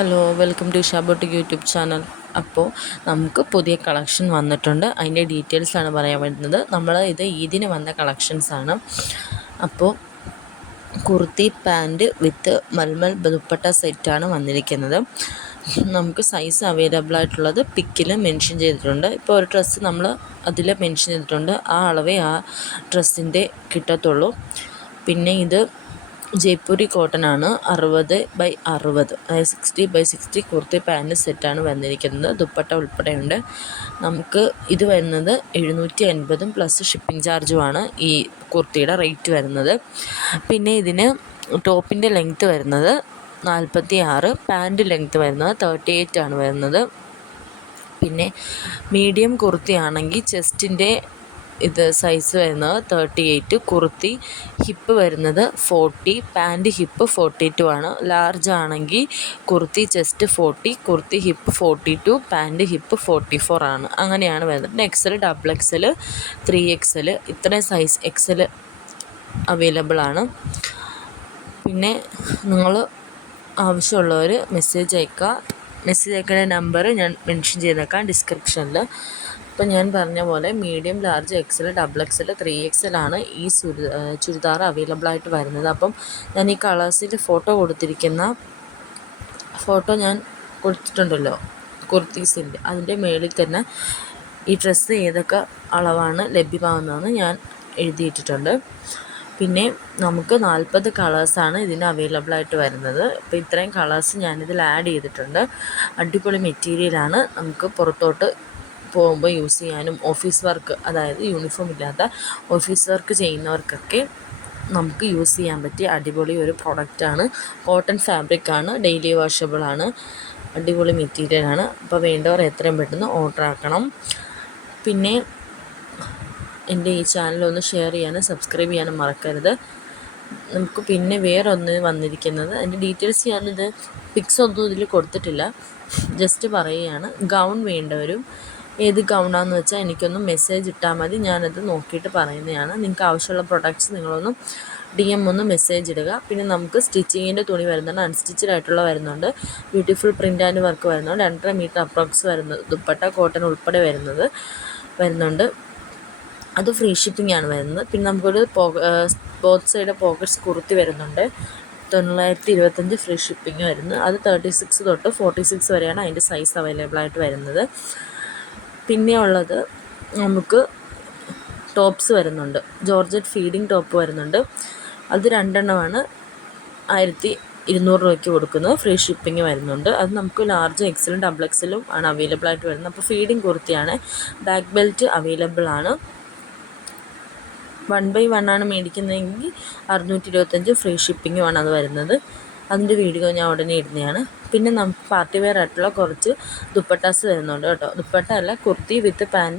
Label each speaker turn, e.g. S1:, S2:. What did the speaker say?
S1: Hello welcome to Shabotique YouTube channel. അപ്പോൾ നമുക്ക് പുതിയ കളക്ഷൻ വന്നിട്ടുണ്ട്. അതിന്റെ ഡീറ്റെയിൽസാണ് പറയാൻ വരുന്നത് നമ്മൾ ഇത് ഈദിന് വന്ന കളക്ഷൻസാണ് അപ്പോൾ കുർത്തി പാന്റ് വിത്ത് മൽമൽ ദുപ്പട്ട സെറ്റാണ് വന്നിരിക്കുന്നത്. നമുക്ക് സൈസ് അവൈലബിൾ ആയിട്ടുള്ളത് പിക്കിൽ മെൻഷൻ ചെയ്തിട്ടുണ്ട്. ഇപ്പോൾ ഒരു ഡ്രസ്സ് നമ്മൾ അതിൽ മെൻഷൻ ചെയ്തിട്ടുണ്ട്. ആ അളവേ ആ ഡ്രസ്സിന്റെ കിട്ടത്തുള്ളൂ. പിന്നെ ഇത് ജയ്പൂരി കോട്ടൺ ആണ് അറുപത് ബൈ അറുപത്. അതായത് sixty by sixty kurti pant സെറ്റാണ് വന്നിരിക്കുന്നത്. ദുപ്പട്ട ഉൾപ്പെടെയുണ്ട്. നമുക്ക് ഇത് വരുന്നത് എഴുന്നൂറ്റി അൻപതും പ്ലസ് ഷിപ്പിംഗ് ചാർജുമാണ് ഈ കുർത്തിയുടെ റേറ്റ് വരുന്നത്. പിന്നെ ഇതിന് ടോപ്പിന്റെ ലെങ്ത്ത് വരുന്നത് നാൽപ്പത്തി ആറ് പാന്റ് ലെങ്ത്ത് വരുന്നത് തേർട്ടി എയ്റ്റ് ആണ് വരുന്നത്. പിന്നെ മീഡിയം കുർത്തിയാണെങ്കിൽ ചെസ്റ്റിന്റെ ഇത് സൈസ് വരുന്നത് തേർട്ടി എയ്റ്റ് കുർത്തി ഹിപ്പ് വരുന്നത് forty pant hip forty two ആണ്. ലാർജ് ആണെങ്കിൽ kurti chest forty kurti hip forty two pant hip forty four ആണ്. അങ്ങനെയാണ് വരുന്നത്. XL double XL three XL ഇത്രയും സൈസ് എക്സൽ അവൈലബിൾ ആണ്. പിന്നെ നിങ്ങൾ ആവശ്യമുള്ളവർ മെസ്സേജ് അയക്കുക. മെസ്സേജ് അയക്കേണ്ട നമ്പർ ഞാൻ മെൻഷൻ ചെയ്തേക്കാം ഡിസ്ക്രിപ്ഷനിൽ ഇപ്പം ഞാൻ പറഞ്ഞ പോലെ medium large XL double XL three ആണ് ഈ ചുരി ചുരിദാർ അവൈലബിൾ ആയിട്ട് വരുന്നത്. അപ്പം ഞാൻ ഈ കളേഴ്സിൽ ഫോട്ടോ കൊടുത്തിരിക്കുന്ന ഫോട്ടോ ഞാൻ കൊടുത്തിട്ടുണ്ടല്ലോ കുർത്തീസിന്റെ. അതിന്റെ മേളിൽ തന്നെ ഈ ഡ്രസ്സ് ഏതൊക്കെ അളവാണ് ലഭ്യമാകുന്നതെന്ന് ഞാൻ എഴുതിയിട്ടിട്ടുണ്ട്. പിന്നെ നമുക്ക് നാൽപ്പത് കളേഴ്സാണ് ഇതിന് അവൈലബിൾ ആയിട്ട് വരുന്നത്. അപ്പോൾ ഇത്രയും കളേഴ്സ് ഞാനിതിൽ ആഡ് ചെയ്തിട്ടുണ്ട്. അടിപൊളി മെറ്റീരിയലാണ് നമുക്ക് പുറത്തോട്ട് പോകുമ്പോൾ യൂസ് ചെയ്യാനും ഓഫീസ് വർക്ക് അതായത് യൂണിഫോം ഇല്ലാത്ത ഓഫീസ് വർക്ക് ചെയ്യുന്നവർക്കൊക്കെ നമുക്ക് യൂസ് ചെയ്യാൻ പറ്റിയ അടിപൊളി ഒരു പ്രൊഡക്റ്റാണ് കോട്ടൺ ഫാബ്രിക്കാണ് ഡെയിലി വാഷബിളാണ് അടിപൊളി മെറ്റീരിയലാണ് അപ്പോൾ വേണ്ടവർ എത്രയും പെട്ടെന്ന് ഓർഡർ ആക്കണം. പിന്നെ എന്റെ ഈ ചാനൽ ഒന്ന് ഷെയർ ചെയ്യാനും സബ്സ്ക്രൈബ് ചെയ്യാനും മറക്കരുത്. നമുക്ക് പിന്നെ വേറൊന്ന് വന്നിരിക്കുന്നത് അതിന്റെ ഡീറ്റെയിൽസ് ഞാനിത് പിക്സ് ഒന്നും ഇതിൽ കൊടുത്തിട്ടില്ല. ജസ്റ്റ് പറയുകയാണ് ഗൗൺ വേണ്ടവരും ഏത് ഗൗണാന്ന് വെച്ചാൽ എനിക്കൊന്ന് മെസ്സേജ് ഇട്ടാൽ മതി. ഞാനത് നോക്കിയിട്ട് പറയുന്നതാണ്. നിങ്ങൾക്ക് ആവശ്യമുള്ള പ്രൊഡക്ട്സ് നിങ്ങളൊന്ന് ഡി എം ഒന്ന് മെസ്സേജ് ഇടുക. പിന്നെ നമുക്ക് സ്റ്റിച്ചിങ്ങിന്റെ തുണി വരുന്നുണ്ട്. അൺസ്റ്റിച്ചഡ് ആയിട്ടുള്ള വരുന്നുണ്ട്. ബ്യൂട്ടിഫുൾ പ്രിന്റ് ആൻഡ് വർക്ക് വരുന്നുണ്ട്. രണ്ടര മീറ്റർ അപ്രോക്സ് വരുന്നത് ദുപ്പട്ട കോട്ടൺ ഉൾപ്പെടെ വരുന്നത് വരുന്നുണ്ട്. അത് ഫ്രീ ഷിപ്പിംഗ് ആണ് വരുന്നത്. പിന്നെ നമുക്കൊരു ബോത്ത് സൈഡ് പോക്കറ്റ്സ് കുർത്തി വരുന്നുണ്ട്. തൊള്ളായിരത്തി ഇരുപത്തഞ്ച് ഫ്രീ ഷിപ്പിംഗ് വരുന്നത് അത് തേർട്ടി സിക്സ് തൊട്ട് ഫോർട്ടി സിക്സ് വരെയാണ് അതിന്റെ സൈസ് അവൈലബിൾ ആയിട്ട് വരുന്നത്. പിന്നെ ഉള്ളത് നമുക്ക് ടോപ്സ് വരുന്നുണ്ട്. ജോർജറ്റ് ഫീഡിങ് ടോപ്പ് വരുന്നുണ്ട്. അത് രണ്ടെണ്ണമാണ് ആയിരത്തി ഇരുന്നൂറ് രൂപയ്ക്ക് കൊടുക്കുന്നത്. ഫ്രീ ഷിപ്പിംഗ് വരുന്നുണ്ട്. അത് നമുക്ക് ലാർജ് എക്സലും ഡബിൾ എക്സലും ആണ് അവൈലബിൾ ആയിട്ട് വരുന്നത്. അപ്പോൾ ഫീഡിങ് കുർത്തിയാണ്. ബാക്ക് ബെൽറ്റ് അവൈലബിൾ ആണ്. വൺ ബൈ വൺ ആണ് മേടിക്കുന്നതെങ്കിൽ അറുന്നൂറ്റി ഇരുപത്തഞ്ച് ഫ്രീ ഷിപ്പിങ്ങുമാണ് അത് വരുന്നത്. അതിന്റെ വീഡിയോ ഞാൻ ഉടനെ ഇടുന്നതാണ്. പിന്നെ നമുക്ക് പാർട്ടി വെയർ ആയിട്ടുള്ള കുറച്ച് ദുപ്പട്ടാസ് വരുന്നുണ്ട് കേട്ടോ. ദുപ്പട്ട അല്ല കുർത്തി വിത്ത് പാന്റ്